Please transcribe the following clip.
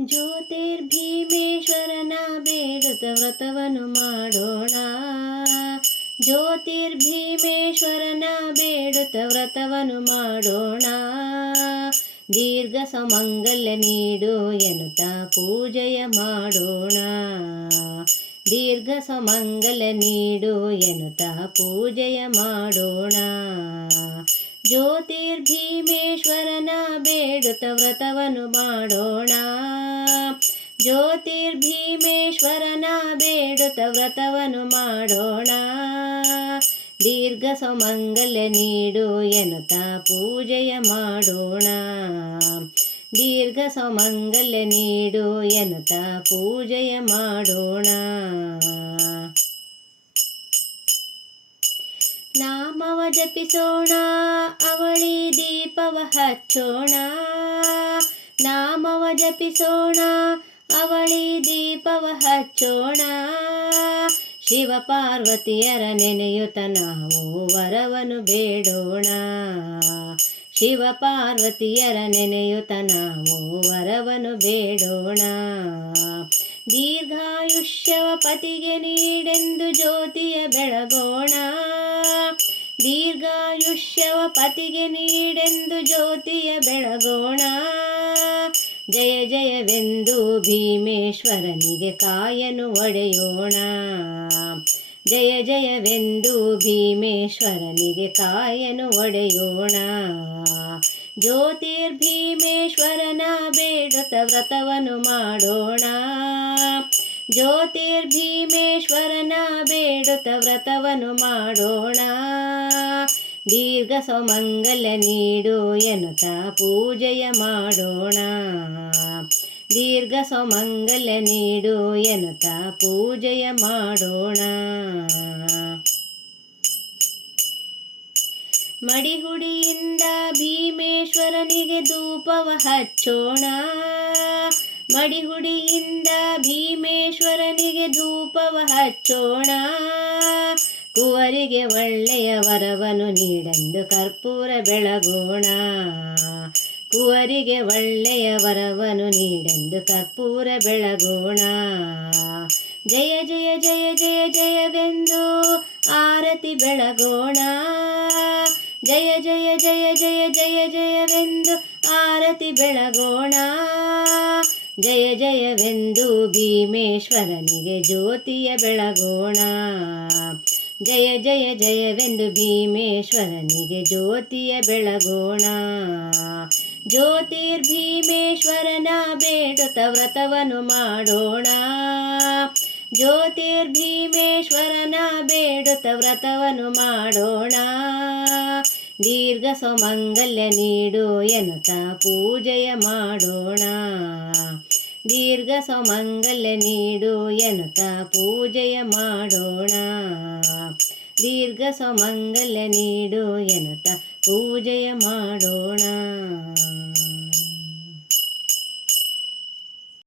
ಜ್ಯೋತಿರ್ಭೀಮೇಶ್ವರನ ಬೇಡುತ್ತ ವ್ರತವನ್ನು ಮಾಡೋಣ. ಜ್ಯೋತಿರ್ಭೀಮೇಶ್ವರನ ಬೇಡುತ್ತ ವ್ರತವನ್ನು ಮಾಡೋಣ. ದೀರ್ಘ ಸಮಂಗಲ್ಯ ನೀಡು ಎನ್ನುತ್ತಾ ಪೂಜೆಯ ಮಾಡೋಣ. ದೀರ್ಘ ಸಮಂಗಲ ನೀಡು ಎನ್ನುತ್ತಾ ಪೂಜೆಯ ಮಾಡೋಣ. ಜ್ಯೋತಿರ್ಭೀಮೇಶ್ವರನ ಬೇಡುತ್ತ ವ್ರತವನ್ನು ಮಾಡೋಣ. ಜ್ಯೋತಿರ್ಭೀಮೇಶ್ವರನ ಬೇಡುತ್ತ ವ್ರತವನ್ನು ಮಾಡೋಣ. ದೀರ್ಘ ಸೌಮಂಗಲ್ಯ ನೀಡು ಎನ್ನುತ್ತಾ ಪೂಜೆಯ ಮಾಡೋಣ. ದೀರ್ಘ ಸೌಮಂಗಲ್ಯ ನೀಡು ಎನ್ನುತ್ತಾ ಪೂಜೆಯ ಮಾಡೋಣ. ನಾಮವ ಜಪಿಸೋಣ, ಅವಳಿ ದೀಪವ ಹಚ್ಚೋಣ. ನಾಮವ ಜಪಿಸೋಣ, ಅವಳಿ ದೀಪವ ಹಚ್ಚೋಣ. ಶಿವ ಪಾರ್ವತಿಯರ ನೆನೆಯುತ್ತ ನಾವು ವರವನು ಬೇಡೋಣ. ಶಿವ ಪಾರ್ವತಿಯರ ನೆನೆಯುತ್ತ ನಾವು ವರವನು ಬೇಡೋಣ. ದೀರ್ಘಾಯುಷ್ಯವ ಪತಿಗೆ ನೀಡೆಂದು ಜ್ಯೋತಿಯ ಬೆಳಗೋಣ. ಪತಿಗೆ ನೀಡೆಂದು ಜ್ಯೋತಿಯ ಬೆಳಗೋಣ. ಜಯ ಜಯವೆಂದು ಭೀಮೇಶ್ವರನಿಗೆ ಕಾಯನು ಒಡೆಯೋಣ. ಜಯ ಜಯವೆಂದು ಭೀಮೇಶ್ವರನಿಗೆ ಕಾಯನು ಒಡೆಯೋಣ. ಜ್ಯೋತಿರ್ಭೀಮೇಶ್ವರನ ಬೇಡುತ್ತ ವ್ರತವನ್ನು ಮಾಡೋಣ. ಜ್ಯೋತಿರ್ಭೀಮೇಶ್ವರನ ಬೇಡುತ್ತ ವ್ರತವನ್ನು ಮಾಡೋಣ. ದೀರ್ಘ ಸ್ವಮಂಗಲ ನೀಡು ಎನ್ನುತ್ತಾ ಪೂಜೆಯ ಮಾಡೋಣ. ದೀರ್ಘ ಸ್ವಮಂಗಲ ನೀಡು ಎನ್ನುತ್ತಾ ಪೂಜೆಯ ಮಾಡೋಣ. ಮಡಿಹುಡಿಯಿಂದ ಭೀಮೇಶ್ವರನಿಗೆ ಧೂಪವ ಹಚ್ಚೋಣ. ಮಡಿಹುಡಿಯಿಂದ ಭೀಮೇಶ್ವರನಿಗೆ ಧೂಪವ ಹಚ್ಚೋಣ. ಕುವರಿಗೆ ಒಳ್ಳೆಯ ವರವನು ನೀಡೆಂದು ಕರ್ಪೂರ ಬೆಳಗೋಣ. ಕುವರಿಗೆ ಒಳ್ಳೆಯ ವರವನು ನೀಡೆಂದು ಕರ್ಪೂರ ಬೆಳಗೋಣ. ಜಯ ಜಯ ಜಯ ಜಯ, ಜಯವೆಂದು ಆರತಿ ಬೆಳಗೋಣ. ಜಯ ಜಯ ಜಯ ಜಯ ಜಯ, ಜಯವೆಂದು ಆರತಿ ಬೆಳಗೋಣ. ಜಯ, ಜಯವೆಂದು ಭೀಮೇಶ್ವರನಿಗೆ ಜ್ಯೋತಿಯ ಬೆಳಗೋಣ. ಜಯ ಜಯ, ಜಯವೆಂದು ಭೀಮೇಶ್ವರನಿಗೆ ಜ್ಯೋತಿಯ ಬೆಳಗೋಣ. ಜ್ಯೋತಿರ್ಭೀಮೇಶ್ವರನ ಬೇಡುತ್ತ ವ್ರತವನ್ನು ಮಾಡೋಣ. ಜ್ಯೋತಿರ್ಭೀಮೇಶ್ವರನ ಬೇಡುತ್ತ ವ್ರತವನ್ನು ಮಾಡೋಣ. ದೀರ್ಘ ಸೋಮಂಗಲ್ಯ ನೀಡು ಎನ್ನುತ್ತಾ ಪೂಜೆಯ ಮಾಡೋಣ. ದೀರ್ಘ ಸುಮಂಗಲ್ಯ ನೀಡು ಎನ್ನುತ್ತ ಪೂಜೆಯ ಮಾಡೋಣ. ದೀರ್ಘ ಸುಮಂಗಲ್ಯ ನೀಡು ಎನ್ನುತ್ತ ಪೂಜೆಯ ಮಾಡೋಣ.